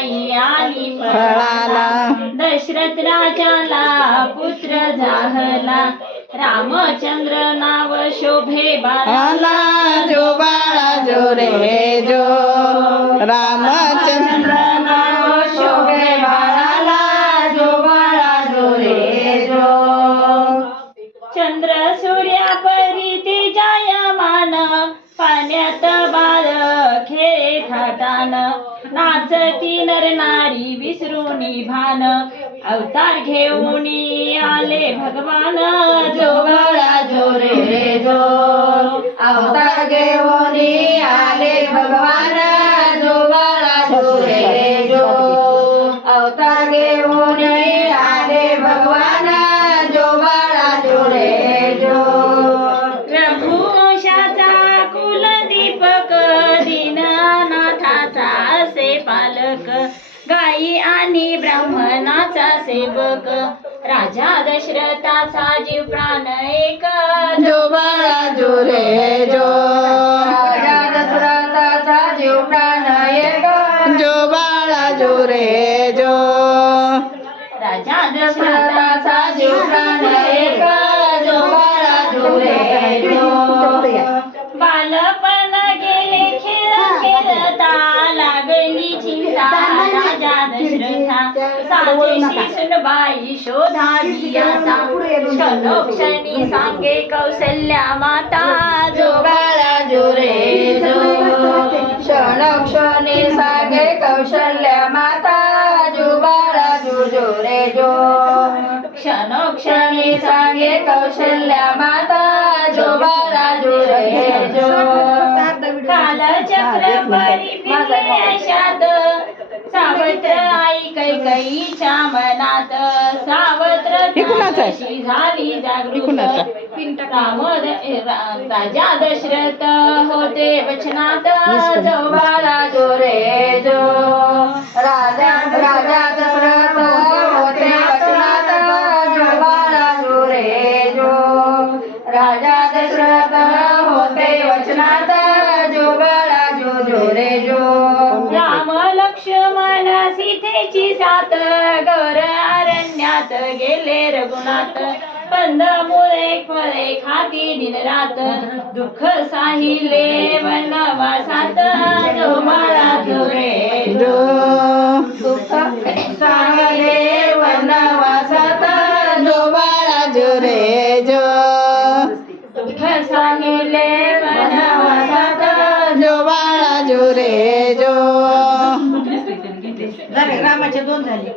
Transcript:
गाई आली फळाला दशरथ राजाला पुत्र झाला रामचंद्र नाव शोभे बाळाला जो बाळा जो रे जो रामचंद्र नाव शोभे बाळाला जो बाळा जो रे जो चंद्र सूर्या परी तेजायमान पाण्यात बाळ खेळे थाटान नाचती नर नारी विसरूनी भान अवतार घेऊन आले भगवान जो बाळा जो रे जो अवतार घेऊन आले भगवान जो बाळा जो रे जो अवतार घेऊन आले भगवान जो बाळा जो रे जो रघुवंशाचा कुलदीपक दीननाथाचा असे पालक गाई आणि ब्राह्मणाचा सेवक राजा दशरथाचा जीव प्राण एक जो बाळा जो रे जो राजा दशरथाचा जीव प्राण एक जो बाळा जो रे जो राजा दशरथाचा जीव प्राण एक जो बाळा जो रे जो बालपण गेले खेळ खेळता लागली चिंता राजा दशरथा साजेशी सुनबाई शोधावी आता क्षणोक्षणी सांगे कौशल्या माता जो बाळा जो रे जो क्षणोक्षणी सांगे कौशल्या माता जो बाळा जो रे जो क्षणोक्षणी सांगे कौशल्या माता जो बाळा जो रे जो कालचक्र परिफिरले अशात सावत्र आई कैकईच्या मनात सावत्र ताशी झाली जागृत राजा दशरथ होते वचनात जो बाळा जो रे जो राजा दशरथ होते वचनात जो बाळा जो रे जो राजा दशरथ होते वचनात जो बाळा जो रे जो राम लक्ष्मण सीतेची साथ गौर अरण्यात गेले रघुनाथ कंदमुळे फळे खाती दिन रात दुःख साहिले वनवासात जो बाळा जो रे जो दुःख साहिले वनवासात जो बाळा जो रे जो दुःख साहिले वनवासात जो बाळा जो रे जो रामाचे दोन झाले